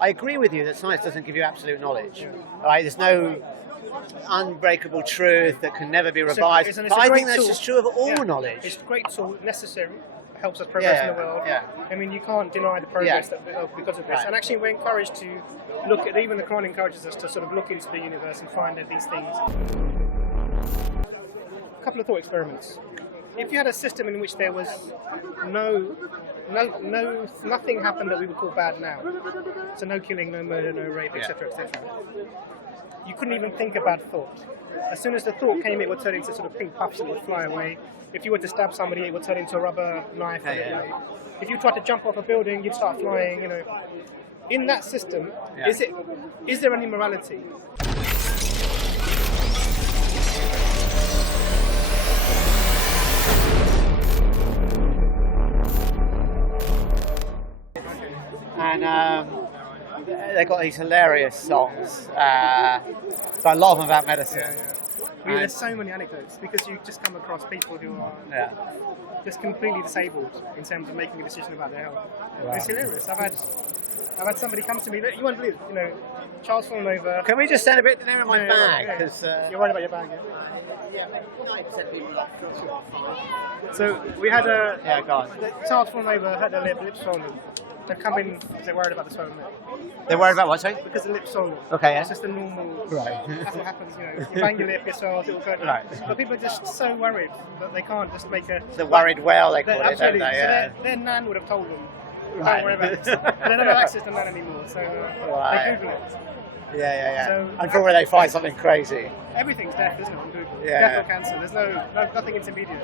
I agree with you that science doesn't give you absolute knowledge. Right? There's no unbreakable truth that can never be revised. But I think that's just true of all knowledge. It's a great tool, necessary, helps us progress in the world. I mean, you can't deny the progress that because of this. Right. And actually, we're encouraged to look at, even the Quran encourages us to sort of look into the universe and find out these things. A couple of thought experiments. If you had a system in which there was nothing happened that we would call bad now, so no killing, no murder, no rape, etc., etc., you couldn't even think about thought. As soon as the thought came, it would turn into sort of pink puffs and it would fly away. If you were to stab somebody, it would turn into a rubber knife. If you tried to jump off a building, you'd start flying. You know, in that system, is there any morality? And they've got these hilarious songs, but a lot of them about medicine. I mean, there's so many anecdotes because you just come across people who are just completely disabled in terms of making a decision about their health. Wow. It's hilarious. I've had somebody come to me. You won't believe, you know, Charles fallen over. Can we just send a bit down in my bag? Because you're worried about your bag, yeah, 90% people are. So we had a go on. Charles fallen over, had a lip swollen. They've come in because they're worried about the swollen lip. They're worried about what, sorry? Because the lip's swollen. Okay, It's just a normal... Right. That's what happens, you know. You bang your lip, it swells, it'll go down. Right. But people are just so worried that they can't just make a... It's the worried well, they call it, absolutely. don't they? So their nan would have told them, don't worry about this. They don't have access to nan anymore, so they Google it. Yeah. So, and probably they find something crazy. Everything's death, isn't it, on Google? Yeah. Death or cancer. There's nothing intermediate.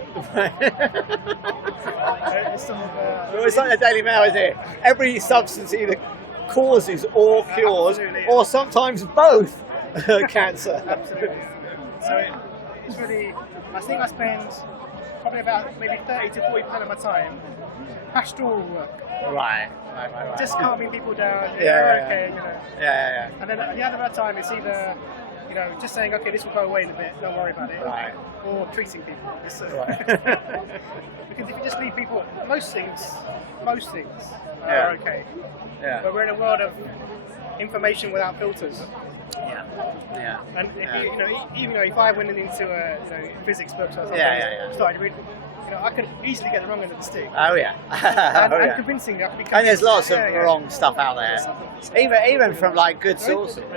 It's like the Daily Mail, isn't it? Every substance either causes or cures, or sometimes both, cancer. Absolutely. So it's really, I think I spend probably about maybe 30 to 40% of my time pastoral work. Right. Just calming people down. Okay, you know. Yeah. And then the other time it's either, you know, just saying, okay, this will go away in a bit, don't worry about it. Right. Or treating people. Right. Because if you just leave people, most things are okay. Yeah. But we're in a world of information without filters. Yeah. And if if I went into a physics books or something, started reading, I could easily get the wrong end of the stick. Oh yeah. And convincingly, I could become. And there's lots of wrong stuff out there, even from like good sources. Are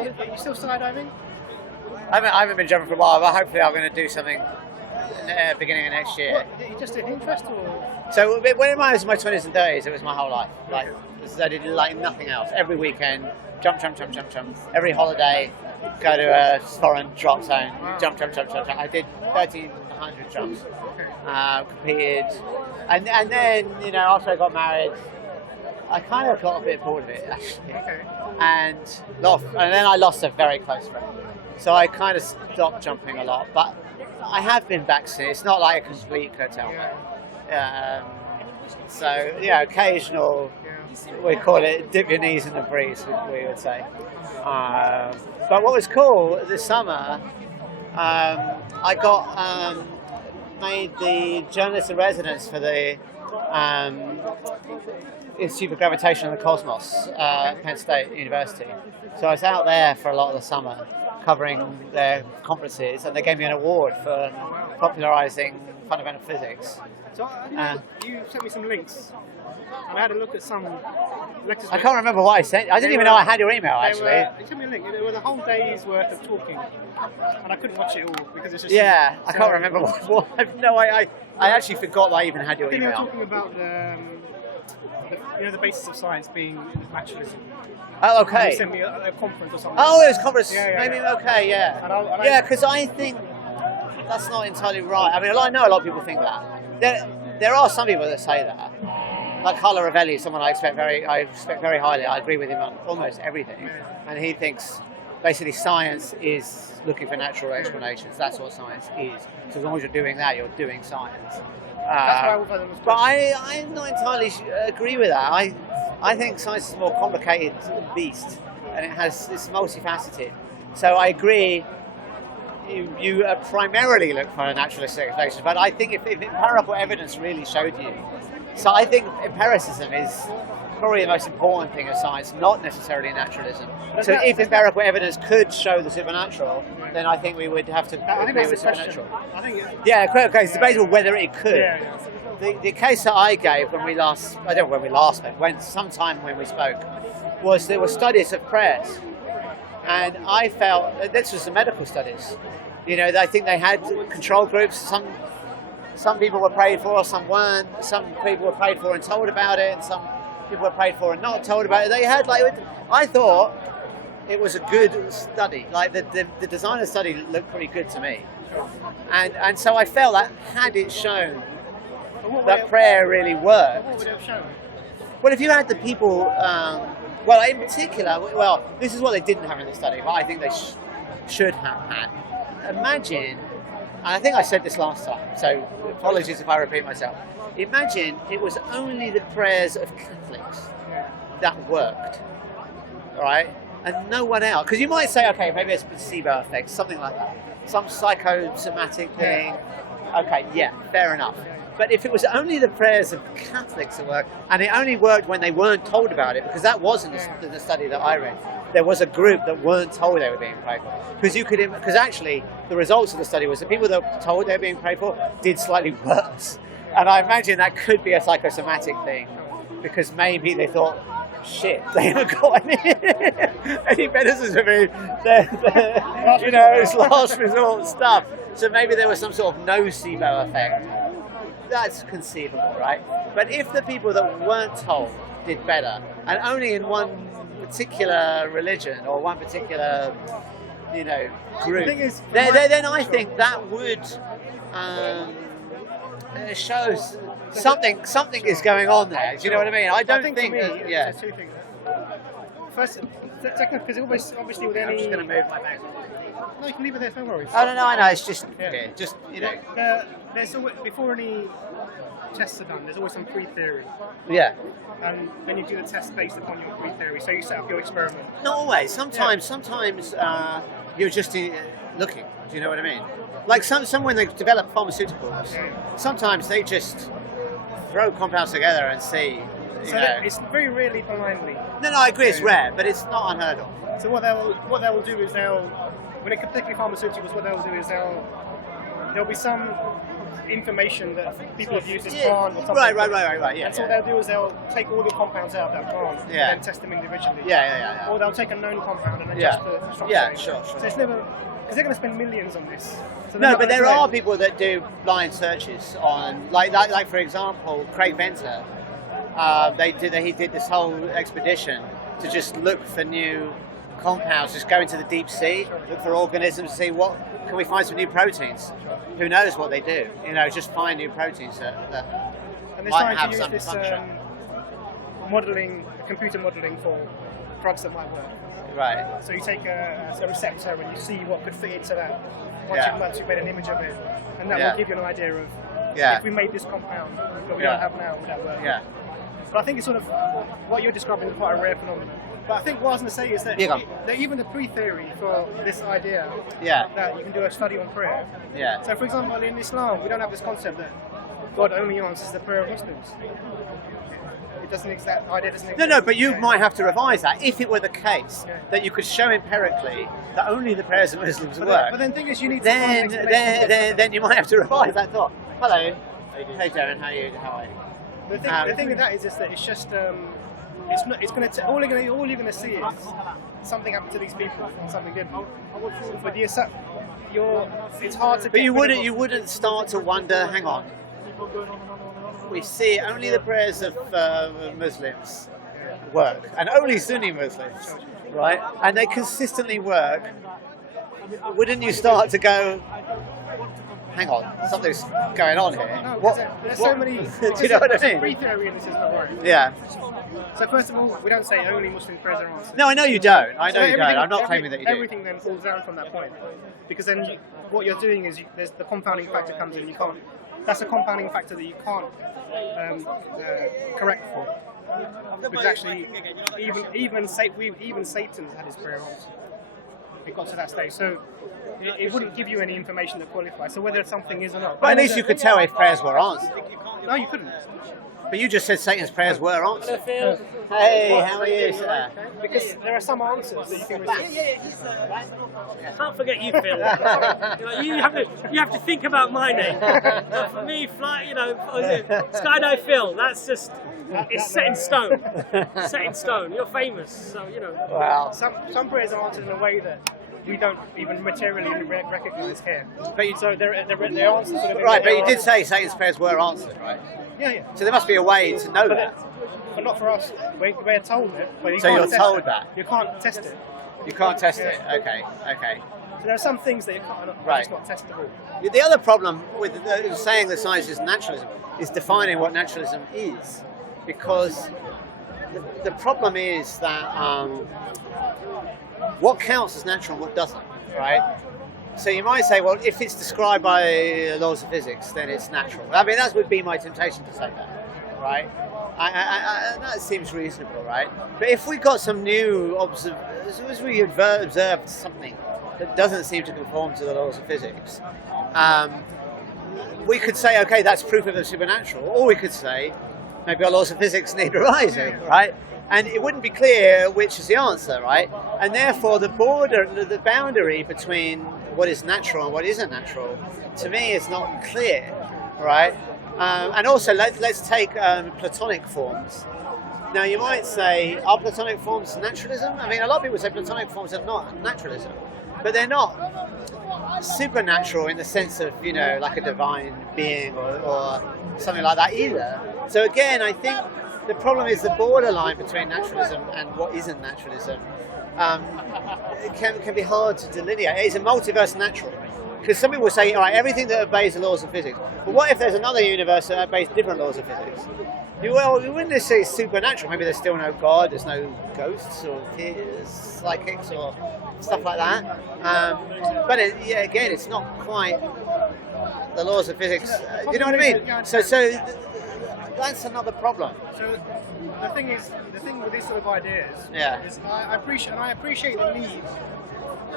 you still skydiving? I haven't been jumping for a while, but hopefully I'm going to do something beginning of next year. What, just an interest or? So when I was in my 20s and 30s, it was my whole life. Like I did like nothing else. Every weekend, jump. Every holiday, go to a foreign drop zone, jump. I did 1,300 jumps. Competed, and then after I got married, I kind of got a bit bored of it actually, and then I lost a very close friend, so I kind of stopped jumping a lot. But I have been back since. It's not like a complete curtailment. So occasional. We call it dip your knees in the breeze, we would say. But what was cool this summer, I got made the journalist in residence for the Institute for Gravitation and the Cosmos at Penn State University. So I was out there for a lot of the summer covering their conferences, and they gave me an award for popularising fundamental physics. So you sent me some links, and I had a look at some lectures. I can't remember what I sent. I didn't even know I had your email, actually. You sent me a link. There was a whole day's worth of talking, and I couldn't watch it all because it's just... Yeah, I can't remember what I actually forgot that I even had your email. They were talking about the basis of science being naturalism. Oh, okay. You sent me a conference or something. Oh, it was a conference. Maybe, okay, yeah. Because I think that's not entirely right. I mean, I know a lot of people think that. There are some people that say that. Like Carlo Rovelli, someone I respect very highly. I agree with him on almost everything. And he thinks basically science is looking for natural explanations. That's what science is. So as long as you're doing that, you're doing science. But I'm not entirely agree with that. I think science is a more complicated beast, and it's multifaceted. So I agree you primarily look for a naturalistic explanation, but I think if empirical evidence really showed you, so I think empiricism is probably the most important thing of science, not necessarily naturalism. So if empirical evidence could show the supernatural, then I think we would have to agree with supernatural. Yeah, okay, it's debatable whether it could. The case that I gave when we last, I don't know when we last spoke, sometime when we spoke, was there were studies of prayers. And I felt, this was the medical studies, you know, I think they had control groups, some people were prayed for, some weren't, some people were prayed for and told about it, and some people were prayed for and not told about it. They had, I thought it was a good study, like the design of the study looked pretty good to me. And so I felt that had it shown that prayer really worked. What would it have shown? Well, if you had the people, well, in particular, well, this is what they didn't have in the study, but I think they should have had. Imagine, and I think I said this last time, so apologies if I repeat myself. Imagine it was only the prayers of Catholics that worked, right? And no one else. Because you might say, okay, maybe it's a placebo effect, something like that. Some psychosomatic thing. Okay, yeah, fair enough. But if it was only the prayers of Catholics that worked, and it only worked when they weren't told about it, because that wasn't the study that I read. There was a group that weren't told they were being prayed for. Because actually, the results of the study was the people that were told they were being prayed for did slightly worse. And I imagine that could be a psychosomatic thing, because maybe they thought, shit, they haven't got any medicines for me. You know, it's last resort stuff. So maybe there was some sort of nocebo effect. That's conceivable, right? But if the people that weren't told did better, and only in one particular religion or one particular, you know, group, then I think that would shows something is going on there. Do you know what I mean? I don't think for me, that, there's two things. First, because obviously with any... I'm just going to move my mouse. No, you can leave it there, no worries. Oh, no, I know, it's just, just, you know. There's always, before any tests are done, there's always some pre-theory. Yeah. And then you do the test based upon your pre-theory, so you set up your experiment. Not always. Sometimes you're just looking, do you know what I mean? Like some when they develop pharmaceuticals, sometimes they just throw compounds together and see, you know. It's very rarely blindly. No, I agree, it's rare, but it's not unheard of. So what they will do is when it particularly pharmaceuticals, what they'll do is there'll be some information that people have used as plant or something. Right, yeah. And so what they'll do is they'll take all the compounds out of that plant and then test them individually. Yeah. Or they'll take a known compound and adjust the structure. Yeah, sure. So it's never, because they're going to spend millions on this. So no, but there are people that do blind searches on, like for example, Craig Venter. He did this whole expedition to just look for new compounds, just go into the deep sea, look for organisms, see what can we find some new proteins. Who knows what they do? You know, just find new proteins that might have some function. Computer modelling for drugs that might work. Right. So you take a receptor and you see what could fit into that. Once you've made an image of it, and that will give you an idea of if we made this compound that we don't have now, would that work? Yeah. But I think it's sort of what you're describing is quite a rare phenomenon. But I think what I was going to say is that even the pre-theory for this idea that you can do a study on prayer. Yeah. So, for example, in Islam, we don't have this concept that God only answers the prayer of Muslims. That idea doesn't exist. No, but you might have to revise that if it were the case that you could show empirically that only the prayers of Muslims work. But then the thing is, you need then you might have to revise that thought. Hello. Hey, Darren. How are you? The thing with that is that it's just it's going to all you're going to see is something happened to these people and something didn't. But it's hard to. But you wouldn't start to wonder. Hang on. We see only the prayers of Muslims work, and only Sunni Muslims, right? And they consistently work. Wouldn't you start to go, hang on, something's going on here? No, there's so many. Do you know what I mean? Free theory in this is not right. Yeah. So first of all, we don't say only Muslim prayers are answered. No, I know you don't. I'm not claiming that you do. Everything then falls down from that point, because then what you're doing is there's the compounding factor comes in. That's a compounding factor that you can't correct for. Because actually, even Satan's had his prayer answered. it got to that stage. So it wouldn't give you any information that qualifies. So whether something is or not. But at least you could tell if prayers were answered. No, you couldn't. But you just said Satan's prayers were answered. Hey, how are you, sir? Because there are some answers that you can receive. Can't forget you, Phil. You have to think about my name. But for me, Skydive Phil. That's just it's set in stone. Set in stone. You're famous, so Wow. Some prayers are answered in a way that we don't even materially recognise here. But you, So they're answered sort of right, but you did say Satan's prayers were answered, right? Yeah. So there must be a way to know that. But not for us. We're told it. But So can't you're test told it. that? You can't test it. You can't test it. Okay. So there are some things that you can't, Right. it's not testable. The other problem with saying that science is naturalism is defining what naturalism is, because the problem is that what counts as natural and what doesn't, right? So you might say, well, if it's described by laws of physics, then it's natural. I mean, that would be my temptation to say that, right? That seems reasonable, right? But if we got some new as we observed something that doesn't seem to conform to the laws of physics, we could say, okay, that's proof of the supernatural. Or we could say, maybe our laws of physics need revising, right? And it wouldn't be clear which is the answer, right? And therefore, the boundary between what is natural and what isn't natural, to me, is not clear, right? And also, let's take Platonic forms. Now, you might say, are Platonic forms naturalism? I mean, a lot of people say Platonic forms are not naturalism, but they're not supernatural in the sense of, like a divine being or something like that either. So again, I think the problem is the borderline between naturalism and what isn't naturalism can be hard to delineate. Is a multiverse natural? Because some people say, all right, everything that obeys the laws of physics. But what if there's another universe that obeys different laws of physics? Well, we wouldn't say it's supernatural. Maybe there's still no God, there's no ghosts or psychics or stuff like that. But again, it's not quite the laws of physics. You know what I mean? So that's another problem. So the thing with these sort of ideas is I appreciate the need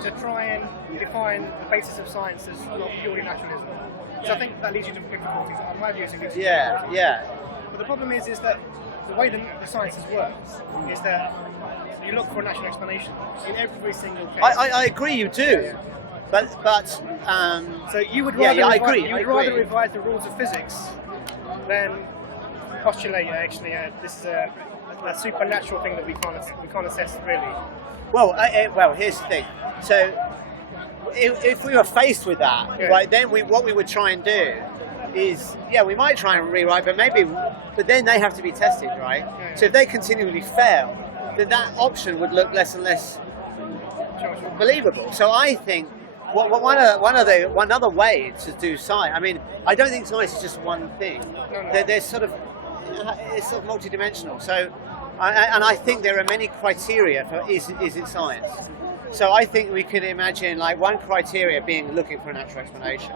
to try and define the basis of science as not purely naturalism. So I think that leads you to difficulties. In my view, it leads you to difficulties. But the problem is that the way the sciences works is that you look for a natural explanation in every single case. I agree, you do. But so you would rather I agree. rather revise the rules of physics than postulate actually this is a supernatural thing that we can't assess really. Well, here's the thing. So if we were faced with that, right, then what we would try and do is, we might try and rewrite, but then they have to be tested, right? So if they continually fail, then that option would look less and less believable. So I think one other way to do science. I mean, I don't think science is just one thing. No. It's sort of multidimensional. So, and I think there are many criteria for is it science. So I think we can imagine like one criteria being looking for a natural explanation,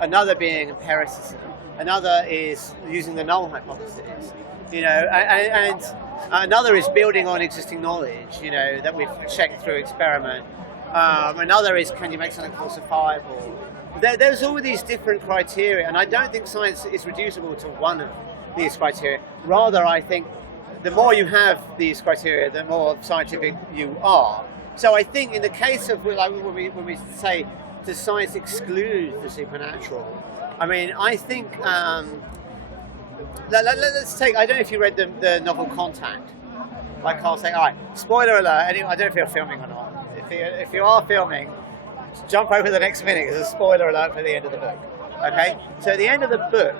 another being empiricism, another is using the null hypothesis, and another is building on existing knowledge, that we've checked through experiment. Another is, can you make something falsifiable? There's all these different criteria, and I don't think science is reducible to one of these criteria. Rather, I think the more you have these criteria, the more scientific you are. So I think in the case of when we say, does science exclude the supernatural? I mean, I think, let's take, I don't know if you read the novel Contact by Carl Sagan. All right, spoiler alert, I don't know if you're filming or not. If you are filming, jump over the next minute, there's a spoiler alert for the end of the book. Okay? So at the end of the book,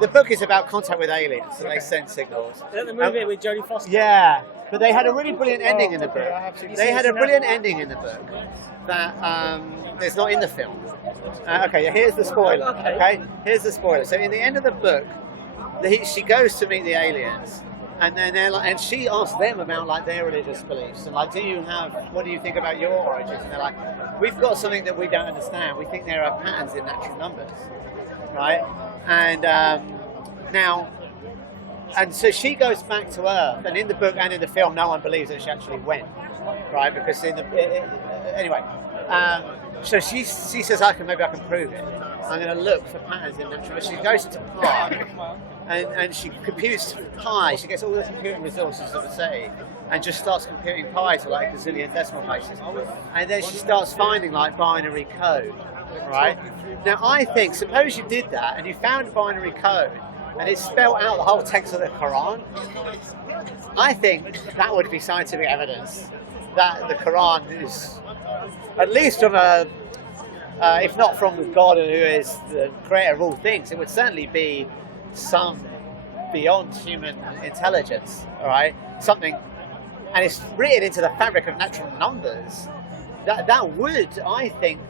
the book is about contact with aliens, and they send signals. Is that the movie with Jodie Foster? Yeah, but they had a really brilliant ending in the book. They had a brilliant ending in the book that is not in the film. Okay, here's the spoiler. Okay, here's the spoiler. So in the end of the book, she goes to meet the aliens, and then and she asks them about their religious beliefs and what do you think about your origins? And they're like, we've got something that we don't understand. We think there are patterns in natural numbers, right? And and so she goes back to Earth, and in the book and in the film, no one believes that she actually went. right? Because anyway, so she says maybe I can prove it. I'm going to look for patterns in natural. She goes to pi, and she computes pi. She gets all the computing resources of the SETI, and just starts computing pi to like a zillion decimal places. And then she starts finding like binary code, right? Now I think, suppose you did that and you found binary code and it spelled out the whole text of the Quran, I think that would be scientific evidence that the Quran is, at least from a, if not from God who is the creator of all things, it would certainly be some beyond human intelligence, all right? Something, and it's written into the fabric of natural numbers. That would, I think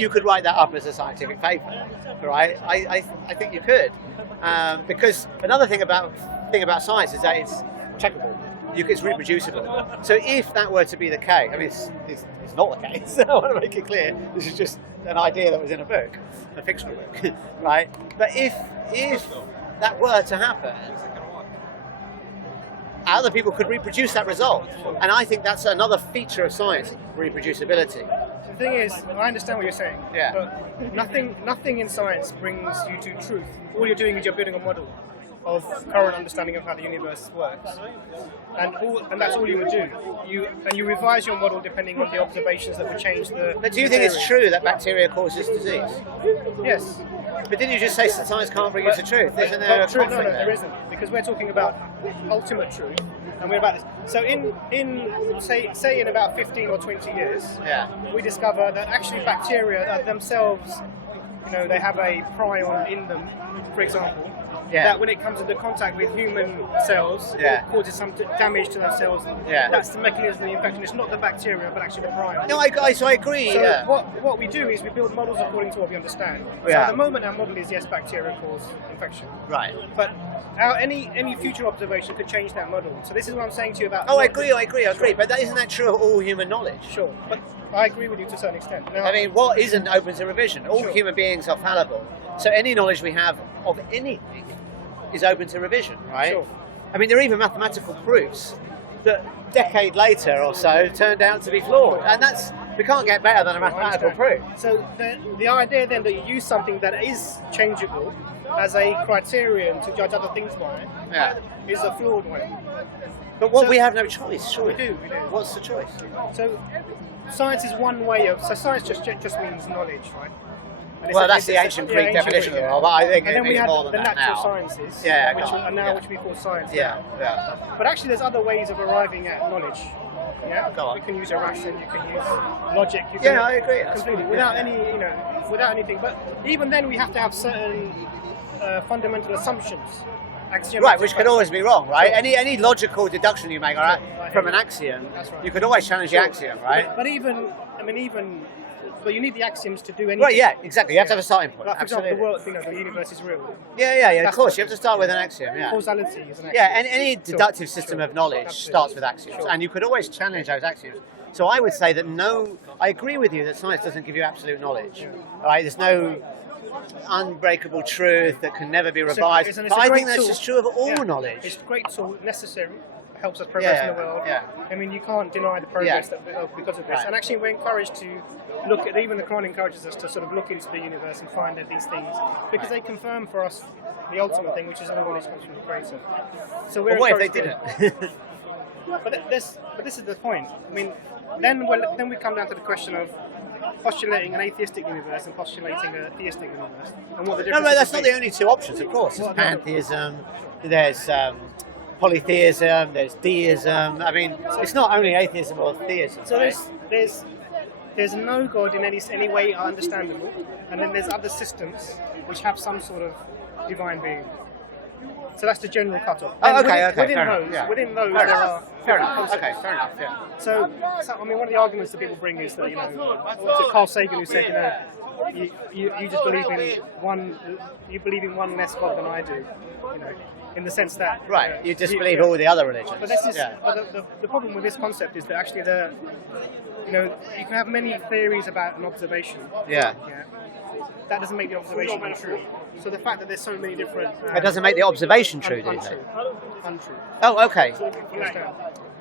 you could write that up as a scientific paper, right? I think you could, because another thing about science is that it's checkable. It's reproducible. So if that were to be the case, I mean, it's not the case. I want to make it clear. This is just an idea that was in a book, a fictional book, right? But if that were to happen, other people could reproduce that result, and I think that's another feature of science: reproducibility. The thing is, I understand what you're saying. Yeah. But nothing in science brings you to truth. All you're doing is you're building a model of current understanding of how the universe works, and that's all you would do. You revise your model depending on the observations that would change the. But do you think it's true that bacteria causes disease? Yes. But didn't you just say that science can't bring you to truth? Isn't there a conflict No, there? there isn't, because we're talking about ultimate truth, and we're about this. So in say in about 15 or 20 years, we discover that actually bacteria themselves, they have a prion in them, for example. That when it comes into contact with human cells, it causes some damage to those cells. That's the mechanism of the infection. It's not the bacteria, but actually the prion. No, I agree. So what we do is we build models according to what we understand. So at the moment our model is, yes, bacteria cause infection. Right. But any future observation could change that model. So this is what I'm saying to you about... I agree. But isn't that true of all human knowledge? Sure. But I agree with you to a certain extent. Now, I mean, what isn't open to revision? All human beings are fallible. So any knowledge we have of anything is open to revision, right? Sure. I mean, there are even mathematical proofs that a decade later or so turned out to be flawed. And we can't get better than a mathematical proof. So the idea then that you use something that is changeable as a criterion to judge other things by is a flawed one. But we have no choice, surely. We do. What's the choice? So science is one way of... So science just means knowledge, right? Well, that's the ancient Greek definition of it, but I think it means more than that now. And then we have the natural sciences, which we call science. But actually there's other ways of arriving at knowledge. Yeah? Go on. You can use irration, you can use logic. You can I agree. Completely, without anything. But even then we have to have certain fundamental assumptions. Right, which could always be wrong, right? Any logical deduction you make from an axiom, you could always challenge the axiom, right? But you need the axioms to do anything. Right, yeah, exactly. You have to have a starting point. Like, for Absolutely. example, the universe is real. Yeah, of course. You have to start with an axiom, Causality is an axiom. Yeah, any deductive system of knowledge starts with axioms, and you could always challenge those axioms. So I would say that I agree with you that science doesn't give you absolute knowledge. Right? There's no unbreakable truth that can never be revised. But I think that's just true of all knowledge. It's a great tool, necessary. Helps us progress in the world. I mean, you can't deny the progress because of this. And actually, we're encouraged to look at, even the Quran encourages us to sort of look into the universe and find out these things, because they confirm for us the ultimate thing, which is all knowledge comes from the Creator. So we're what if they didn't? But this is the point. I mean, then we come down to the question of postulating an atheistic universe and postulating a theistic universe, and what the difference. No, that's not the only two options. Of course, there's pantheism. There's polytheism, there's deism. I mean, it's not only atheism or theism. So there's no God in any way understandable, and then there's other systems which have some sort of divine being. So that's the general cutoff. Within those, there are fair enough. Okay, fair enough. Yeah. So I mean, one of the arguments that people bring is that Carl Sagan, who said you just believe in one. You believe in one less God than I do. In the sense that you disbelieve all the other religions. But this is the problem with this concept is that actually you can have many theories about an observation. That doesn't make the observation untrue. So the fact that there's so many different... it doesn't make the observation true, do you say? Untrue. Oh, okay.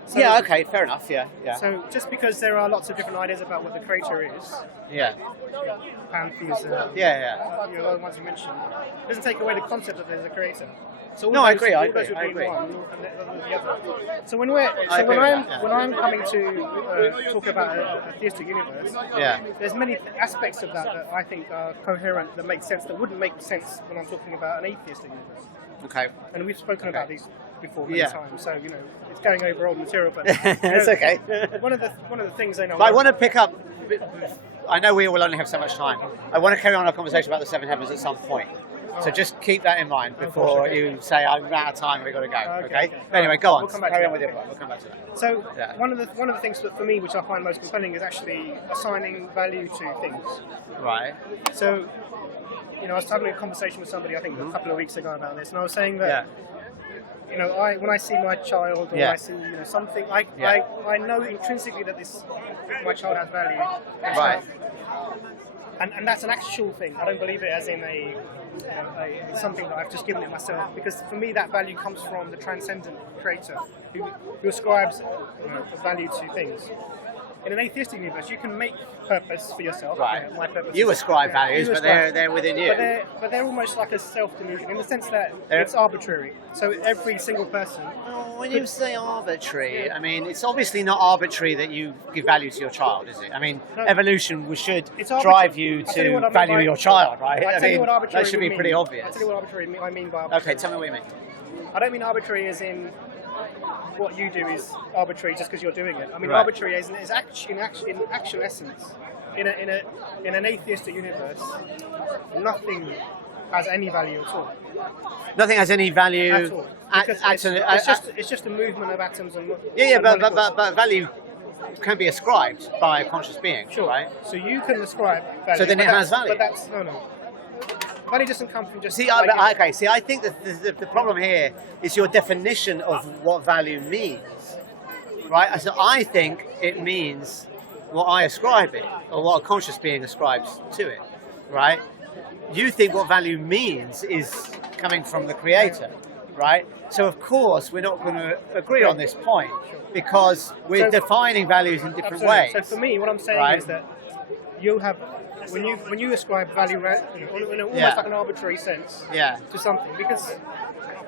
So, yeah, okay, fair enough, yeah. So just because there are lots of different ideas about what the creator is, Yeah. pantheism, Yeah. you know, the ones you mentioned, it doesn't take away the concept that there's a creator. So all No, I those- agree, all I those agree, would I be agree. one, and the other. So when agree with that, yeah. when I'm coming to talk about a theistic universe, Yeah. there's many aspects of that I think are coherent, that make sense, that wouldn't make sense when I'm talking about an atheistic universe. Okay. And we've spoken Okay. about these before many Yeah. times, so you know it's going over old material. But It's okay. One of the things I know. But I want to pick up. I know we will only have so much time. I want to carry on our conversation about the seven heavens at some point. So just keep that in mind before okay. you say I'm out of time. We've got to go. Okay, Okay. okay. Anyway, go on. We'll come back Carry to on with that. your point. We'll come back to that. So Yeah. one of the things that for me, which I find most compelling, is actually assigning value to things. Right. So, you know, I was having a conversation with somebody I think a couple of weeks ago about this, and I was saying that. You know, when I see my child, or when I see something, I know intrinsically that my child has value. Right. And that's an actual thing. I don't believe it as in a something that I've just given it myself, because for me that value comes from the transcendent creator who ascribes value to things. In an atheistic universe, you can make purpose for yourself. Right. You know, my purpose. You is- ascribe yeah, values, you but ascribe- they're within you. But they're almost like a self-delusion in the sense that They're- it's arbitrary. So every single person. Well, when you say arbitrary, I mean, it's obviously not arbitrary that you give value to your child, is it? I mean, No. evolution should It's drive arbitrary. you I'll tell you to what I mean value by- your child, right? I'll I tell you mean, what arbitrary that should be would pretty mean. obvious. I'll tell you what arbitrary I mean by arbitrary. Okay, tell me what you mean. I don't mean arbitrary as in what you do is arbitrary just because you're doing it. I mean Right. arbitrary as in actual essence. In an atheistic universe, nothing has any value at all. Nothing has any value At all. Because it's just a movement of atoms and yeah, and but molecules. value can be ascribed by a conscious being, Sure. right? So you can ascribe value. So then but it has that's- value. But that's no. Value doesn't come from just. See, I think that the problem here is your definition of what value means, right? So I think it means what I ascribe it, or what a conscious being ascribes to it, right? You think what value means is coming from the creator, right? So of course we're not going to agree on this point because we're defining values in different Absolutely. ways. So for me, what I'm saying Right. is that you have when you ascribe value in almost Yeah. like an arbitrary sense Yeah. to something, because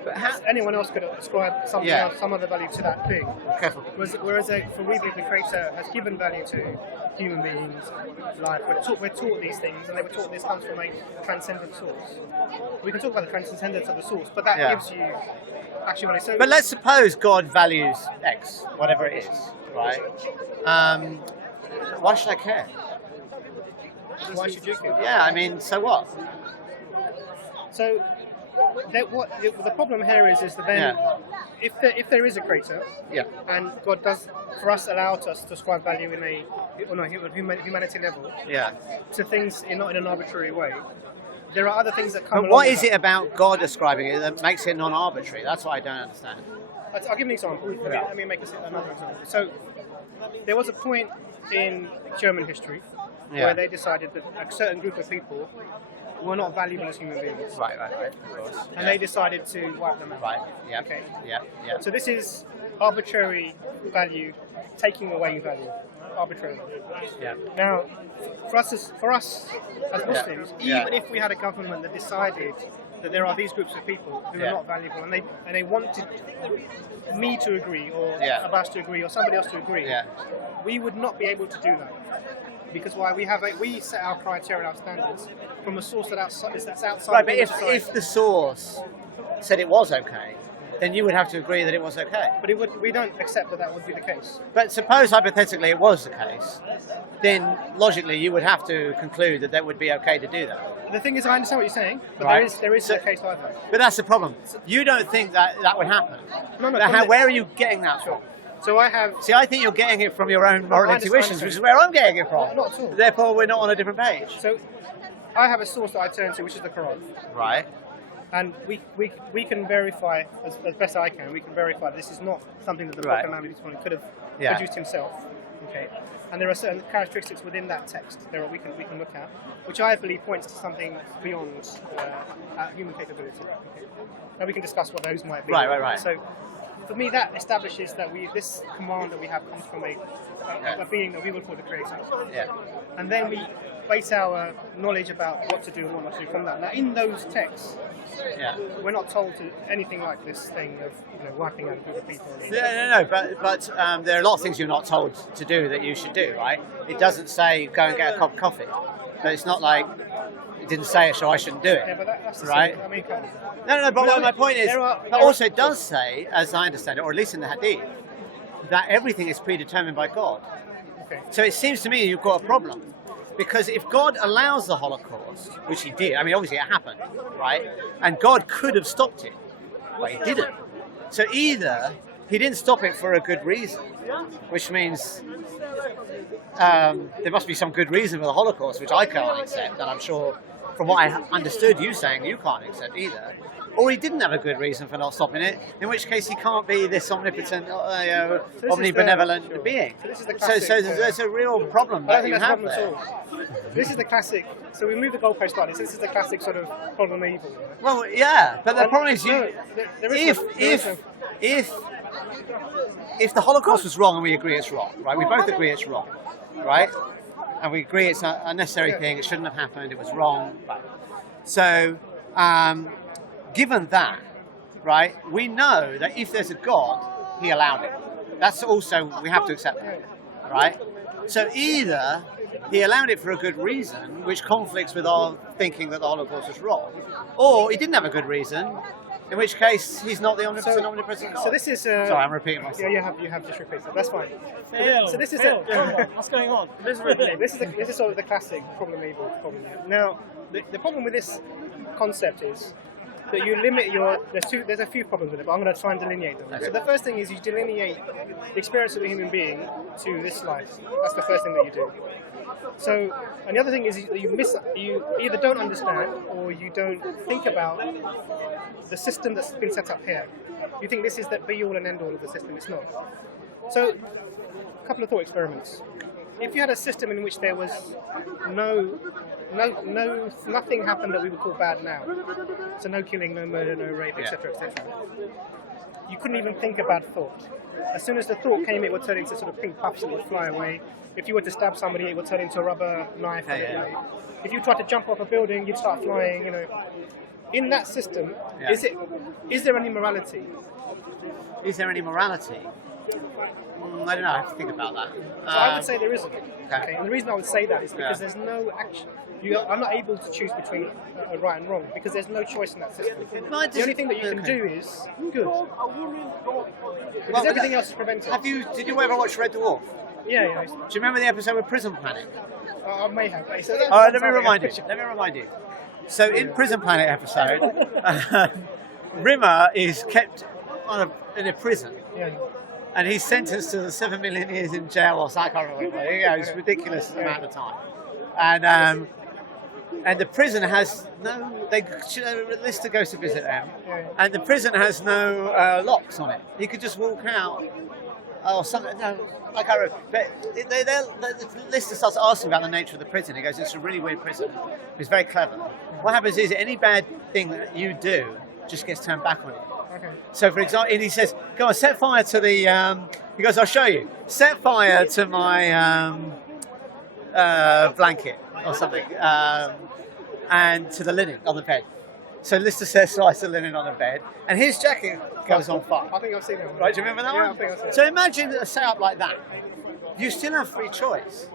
But how, anyone else could ascribe something Yeah. else, some other value to that thing. careful. Whereas for we believe the creator has given value to human beings, life. We're taught these things, and they were taught this comes from a transcendent source. We can talk about the transcendence of the source, but that Yeah. gives you actually. So But let's suppose God values X, whatever it is, right? Why should I care? why should you care? Yeah, I mean, so what? So, the problem here is that then, if there is a creator, Yeah. and God does for us allow us to ascribe value on a humanity level Yeah. to things not in an arbitrary way, there are other things that come. But what is it about God describing it that makes it non-arbitrary? That's what I don't understand. I'll give you an example. Let me make another example. So, there was a point in German history where they decided that a certain group of people were not valuable as human beings. Right, of course. And they decided to wipe them out. Right, yeah. Okay. Yeah. So this is arbitrary value taking away value. Arbitrary. Yeah. Now, for us as Muslims, Yeah. even if we had a government that decided that there are these groups of people who are not valuable, and they wanted me to agree, or Abbas to agree, or somebody else to agree, we would not be able to do that. Because why? We set our criteria, our standards from a source that's outside. Right, but of society. if the source said it was okay, then you would have to agree that it was okay. But we don't accept that would be the case. But suppose hypothetically it was the case, then logically you would have to conclude that would be okay to do that. The thing is, I understand what you're saying, but Right. there is no case either. But that's the problem. You don't think that would happen. No, Now, where are you getting that from? So I have. See, I think you're getting it from your own moral I understand. intuitions, which is where I'm getting it from. Not at all. Therefore, we're not on a different page. So I have a source that I turn to, which is the Quran, Right. and we can verify as best I can. We can verify this is not something that the Right. Prophet Muhammad could have Yeah. produced himself. Okay, and there are certain characteristics within that text we can look at, which I believe points to something beyond human capability. Okay. Now we can discuss what those might be. Right. So for me, that establishes that this command that we have comes from a being that we would call the creator. Yeah. And then we base our knowledge about what to do and what not to do from that. Now, in those texts, we're not told to anything like this thing of wiping out a group of people. No, but there are a lot of things you're not told to do that you should do, right? It doesn't say go and get a cup of coffee, but it's not like it didn't say it, so I shouldn't do it. Yeah, but that's the right? same. I mean, come on. No, but my point is, but also it does say, as I understand it, or at least in the Hadith, that everything is predetermined by God. Okay. So it seems to me you've got a problem. Because if God allows the Holocaust, which he did, I mean, obviously it happened, right? And God could have stopped it, but he didn't. So either he didn't stop it for a good reason, which means there must be some good reason for the Holocaust, which I can't accept, and I'm sure from what I understood you saying, you can't accept either. Or he didn't have a good reason for not stopping it, in which case he can't be this omnipotent, omnibenevolent being. So there's a real problem that you have there. This is the classic, so we move the goalpost like this, this is the classic sort of problem of evil. Well, yeah, but the problem is if the Holocaust was wrong and we agree it's wrong, right? We both agree it's wrong, right? And we agree it's an unnecessary thing, it shouldn't have happened, it was wrong. Right? So, given that, right, we know that if there's a God, he allowed it. That's also, we have to accept that, right? So either he allowed it for a good reason, which conflicts with our thinking that the Holocaust was wrong, or he didn't have a good reason, in which case he's not the omnipresent God. So this is... Sorry, I'm repeating myself. Yeah, you have just repeated. That's fine. So this is what's going on? This is sort of the classic problem evil problem. Now, the problem with this concept is that you limit there's a few problems with it, but I'm going to try and delineate them. Okay. So the first thing is you delineate the experience of a human being to this life. That's the first thing that you do. So, and the other thing is that you either don't understand or you don't think about the system that's been set up here. You think this is the be-all and end-all of the system. It's not. So, a couple of thought experiments. If you had a system in which there was nothing happened that we would call bad now, so no killing, no murder, no rape, etc., etc., you couldn't even think about thought. As soon as the thought came, it would turn into sort of pink puffs and it would fly away. If you were to stab somebody, it would turn into a rubber knife. If you tried to jump off a building, you'd start flying. In that system, is there any morality? Is there any morality? I don't know. I have to think about that. So I would say there isn't. Okay. And the reason I would say that is because there's no action. I'm not able to choose between right and wrong because there's no choice in that system. The only thing that you can do is good. Because everything else is prevented. Did you ever watch Red Dwarf? Yeah. Do you remember the episode with Prison Planet? I may have. Let me remind you. So in Prison Planet episode, Rimmer is kept in a prison. Yeah. And he's sentenced to 7 million years in jail or something. I can't remember. It's a ridiculous amount of time. And the prison has Lister goes to visit them, and the prison has no locks on it. You could just walk out. Oh, something. No, I can't remember. But Lister starts asking about the nature of the prison. He goes, "It's a really weird prison. It's very clever. What happens is any bad thing that you do just gets turned back on you." Okay. So, for example, and he says, "Go on, set fire to the." He goes, "I'll show you. Set fire to my blanket or something, and to the linen on the bed." So Lister says, "Slice the linen on the bed," and his jacket goes on fire. I think I've seen that one. Right? Do you remember that one? I think I've seen that. So imagine a setup like that. You still have free choice,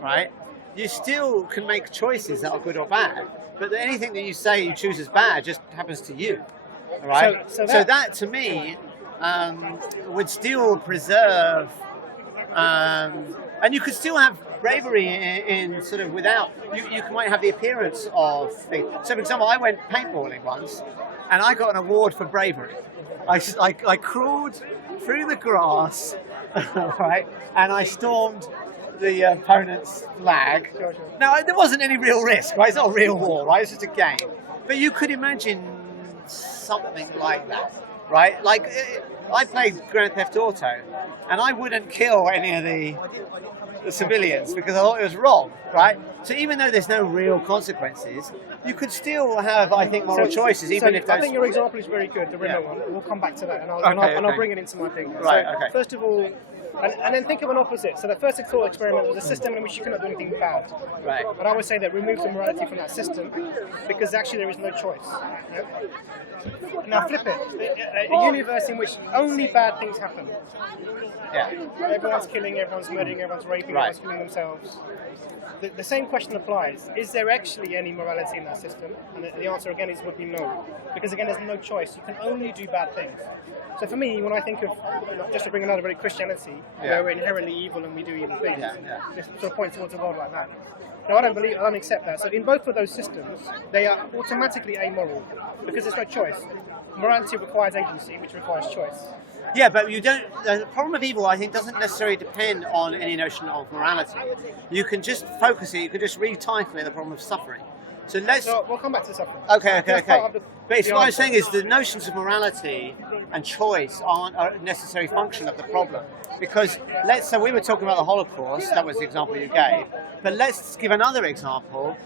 right? You still can make choices that are good or bad, but anything that you say you choose as bad just happens to you. All right. So that to me would still preserve, and you could still have bravery in sort of without. You might have the appearance of things. So, for example, I went paintballing once, and I got an award for bravery. I crawled through the grass, right, and I stormed the opponent's flag. Now, there wasn't any real risk, right? It's not a real war, right? It's just a game. But you could imagine something like that, right? Like, I played Grand Theft Auto, and I wouldn't kill any of the the civilians because I thought it was wrong, right? So even though there's no real consequences, you could still have, I think, moral choices, even if those... I think your example is very good, the remote one. We'll come back to that, and I'll bring it into my thing. Right, so, okay. First of all, and then think of an opposite. So the first thought experiment was a system in which you cannot do anything bad. Right. And I would say that remove the morality from that system because actually there is no choice. Yeah? Now flip it. A universe in which only bad things happen. Yeah. Everyone's killing, everyone's murdering, everyone's raping, Right. everyone's killing themselves. The same question applies. Is there actually any morality in that system? And the answer again would be no. Because again, there's no choice. You can only do bad things. So for me, when I think of, just to bring another very Christianity, where we're inherently evil and we do evil things, this sort of points towards a world like that. No, I don't accept that. So in both of those systems, they are automatically amoral because there's no choice. Morality requires agency, which requires choice. Yeah, but you don't. The problem of evil, I think, doesn't necessarily depend on any notion of morality. You can just focus it. You can just retitle it the problem of suffering. So let's. So we'll come back to suffering. Okay. But what I'm answer. saying is the notions of morality and choice aren't a necessary function of the problem. Because so we were talking about the Holocaust. That was the example you gave. But let's give another example: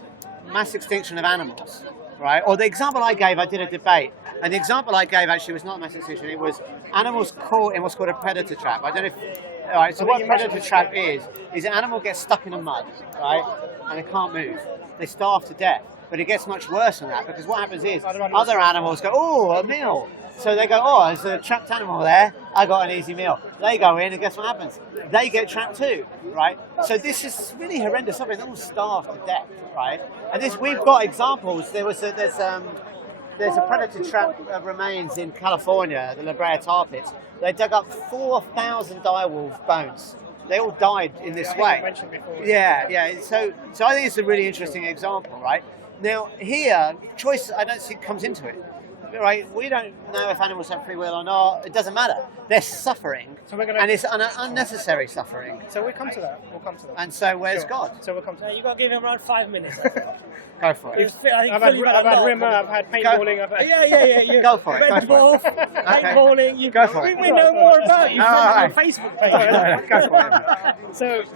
mass extinction of animals. Right? Or the example I gave, I did a debate, and the example I gave actually was not mass extinction. It was animals caught in what's called a predator trap. I don't know if. All right. So what a predator trap is an animal gets stuck in the mud, right, and they can't move. They starve to death. But it gets much worse than that because what happens is other animals go, oh, a meal. So they go, oh, there's a trapped animal there. I got an easy meal. They go in, and guess what happens? They get trapped too, right? So this is really horrendous suffering. They all starve to death, right? And we've got examples. There's a predator trap remains in California, the La Brea tar pits. They dug up 4,000 direwolf bones. They all died in this way. Yeah. So I think it's a really interesting example, right? Now here, choice I don't think comes into it. Right, we don't know if animals have free will or not. It doesn't matter. They're suffering, and it's unnecessary suffering. So we'll come to that. And so where's God? So we'll come to that. You've got to give him around 5 minutes. Go for it. I've had rimmer, I've had paintballing, Yeah. Go for it. Red ball, paintballing. Go for it. We know more about you from our Facebook page. Go for it.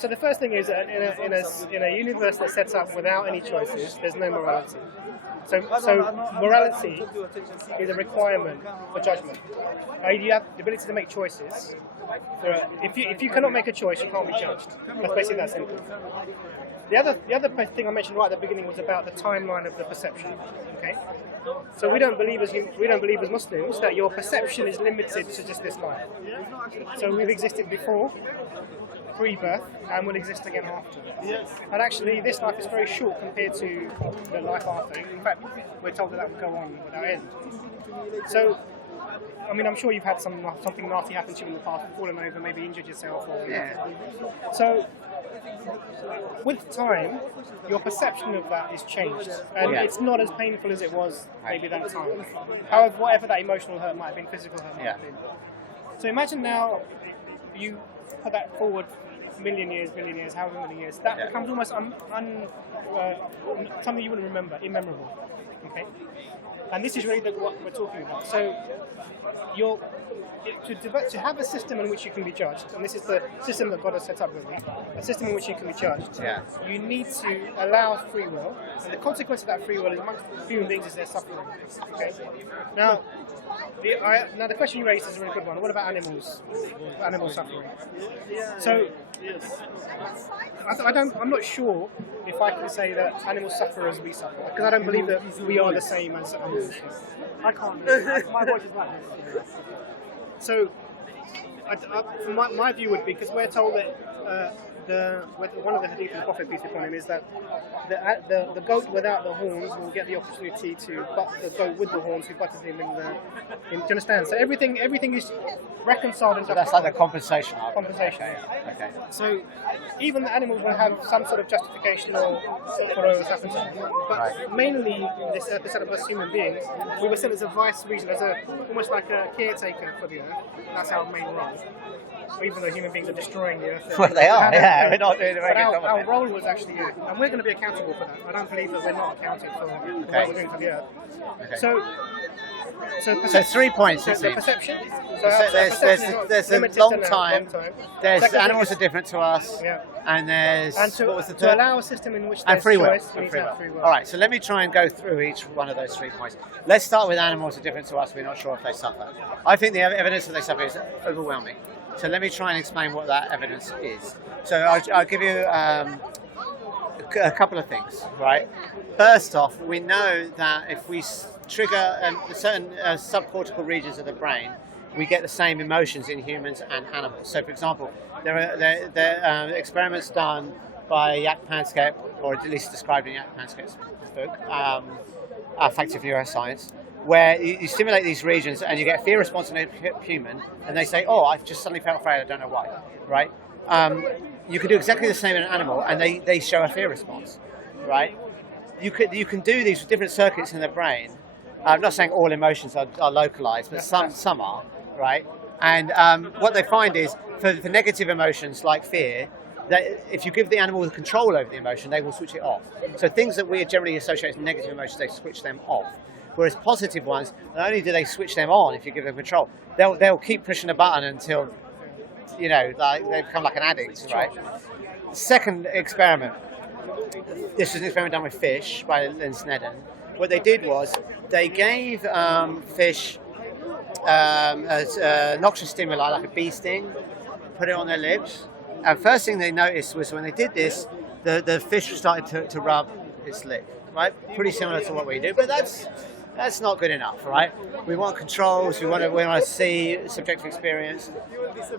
So the first thing is in a universe that's set up without any choices, there's no morality. So morality is a requirement for judgment. You have the ability to make choices. If you cannot make a choice, you can't be judged. That's basically that simple. The other thing I mentioned right at the beginning was about the timeline of the perception. Okay, so we don't believe as Muslims that your perception is limited to just this life. So we've existed before, pre-birth, and will exist again after. And actually, this life is very short compared to the life after. In fact, we're told that will go on without end. So, I mean, I'm sure you've had something nasty happen to you in the past, fallen over, maybe injured yourself, So, with time, your perception of that is changed, and it's not as painful as it was maybe that time. However, whatever that emotional hurt might have been, physical hurt might have been. So imagine now you put that forward million years, however many years, that becomes almost something you wouldn't remember, immemorable. Okay, and this is really what we're talking about. So, to have a system in which you can be judged, and this is the system that God has set up with me, a system in which you can be judged, you need to allow free will, and the consequence of that free will amongst human beings is their suffering. Okay, now the question you raised is a really good one. What about animals? Animal suffering. So, I'm not sure if I can say that animals suffer as we suffer, because I don't believe that we are the same as animals. I can't. My voice is like this. So, my view would be, because we're told that one of the hadith of the Prophet, peace be upon him, is that the goat without the horns will get the opportunity to butt the goat with the horns who butted him in the. Do you understand? So everything is reconciled. So that's like the compensation. Compensation. Okay. So even the animals will have some sort of justification for what's happened to them. But mainly, this set of us human beings, we were sent as a vice regent, almost like a caretaker for the earth. That's our main role. Even though human beings are destroying the earth. Well, they are, we're not doing it. Our role was actually, and we're going to be accountable for that. I don't believe that we're not accounted for what we're doing for the earth. Okay. So, So 3 points, it So the seems. perception. There's a long time. There's animals are different to us. Yeah. And there's And to, what was the to third? allow a system in which And there's free will. choice, we And need free to will. have free will. All right, so let me try and go through each one of those 3 points. Let's start with animals are different to us. We're not sure if they suffer. I think the evidence that they suffer is overwhelming. So let me try and explain what that evidence is. So I'll give you a couple of things, right? First off, we know that if we trigger certain subcortical regions of the brain, we get the same emotions in humans and animals. So, for example, there are experiments done by Jaak Panksepp, or at least described in Jaak Panksepp's book, Affective Neuroscience, where you stimulate these regions and you get a fear response in a human, and they say, "Oh, I've just suddenly felt afraid. I don't know why." Right? You can do exactly the same in an animal, and they show a fear response. Right? You can do these with different circuits in the brain. I'm not saying all emotions are localized, but some are. Right? And what they find is for negative emotions like fear, that if you give the animal the control over the emotion, they will switch it off. So things that we generally associate with negative emotions, they switch them off. Whereas positive ones, not only do they switch them on if you give them control, they'll keep pushing a button until, you know, they become like an addict, right? Second experiment. This was an experiment done with fish by Lynn Snedden. What they did was they gave fish a noxious stimuli like a bee sting, put it on their lips. And first thing they noticed was when they did this, the fish started to rub its lip, right? Pretty similar to what we do, but that's not good enough, right? We want controls, we want to see subjective experience.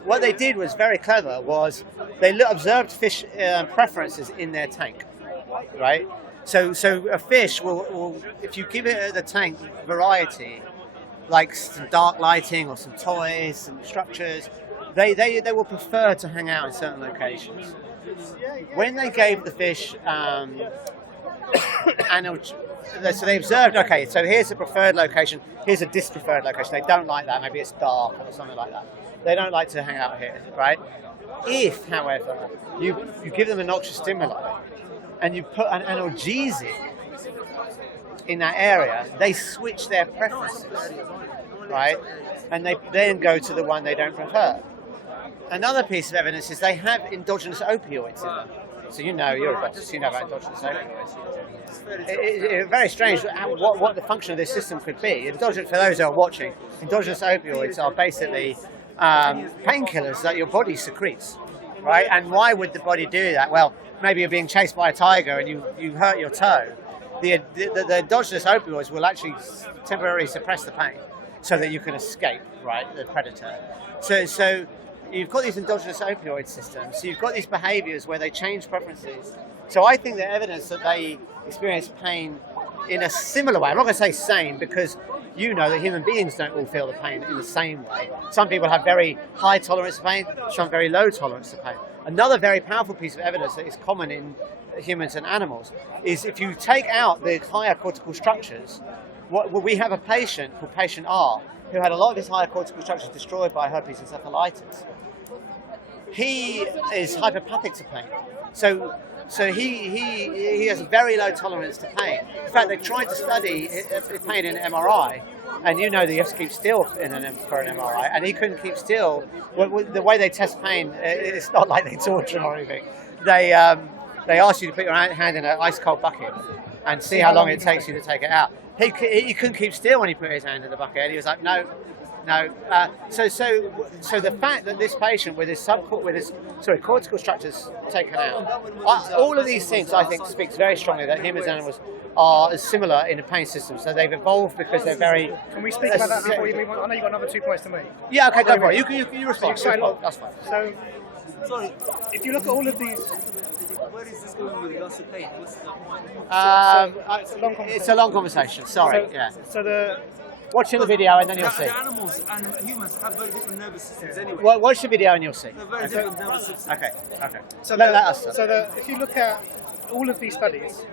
What they did was very clever, was they observed fish preferences in their tank, right? So a fish will, if you give it the tank variety, like some dark lighting or some toys, some structures, they will prefer to hang out in certain locations. When they gave the fish so they observed, okay, so here's a preferred location, here's a dispreferred location. They don't like that, maybe it's dark or something like that. They don't like to hang out here, right? If, however, you give them a noxious stimuli and you put an analgesic in that area, they switch their preferences, right? And they then go to the one they don't prefer. Another piece of evidence is they have endogenous opioids in them. So you know, you're a doctor, you know about endogenous opioids. It's very strange what the function of this system could be. For those who are watching, endogenous opioids are basically painkillers that your body secretes, right? And why would the body do that? Well, maybe you're being chased by a tiger and you hurt your toe. The endogenous opioids will actually temporarily suppress the pain so that you can escape, right, the predator. So you've got these endogenous opioid systems, so you've got these behaviors where they change preferences. So I think the evidence that they experience pain in a similar way, I'm not going to say same, because you know that human beings don't all feel the pain in the same way. Some people have very high tolerance to pain, some very low tolerance to pain. Another very powerful piece of evidence that is common in humans and animals is if you take out the higher cortical structures, we have a patient called patient R who had a lot of his higher cortical structures destroyed by herpes encephalitis. He is hyperpathic to pain. So he has a very low tolerance to pain. In fact, they tried to study pain in an MRI, and you know that you have to keep still for an MRI, and he couldn't keep still. The way they test pain, it's not like they torture him or anything. They ask you to put your hand in an ice cold bucket and see how long it takes you to take it out. He couldn't keep still when he put his hand in the bucket, and he was like, no. So the fact that this patient with his cortical structures taken out, all of these things I think speaks very strongly that humans and animals are similar in the pain system. So they've evolved because they're very. Can we speak about that before you move on? I know you've got another 2 points to make. Yeah, okay, go for it. You respond. That's fine. So, sorry, if you look at all of these. Where is this going with regards to pain? What's the point? It's a long conversation. Sorry. So watching the video and then you'll see. The animals and humans have very different nervous systems anyway. Well, watch the video and you'll see. They're very different nervous systems. Okay. So let us. if you look at all of these studies,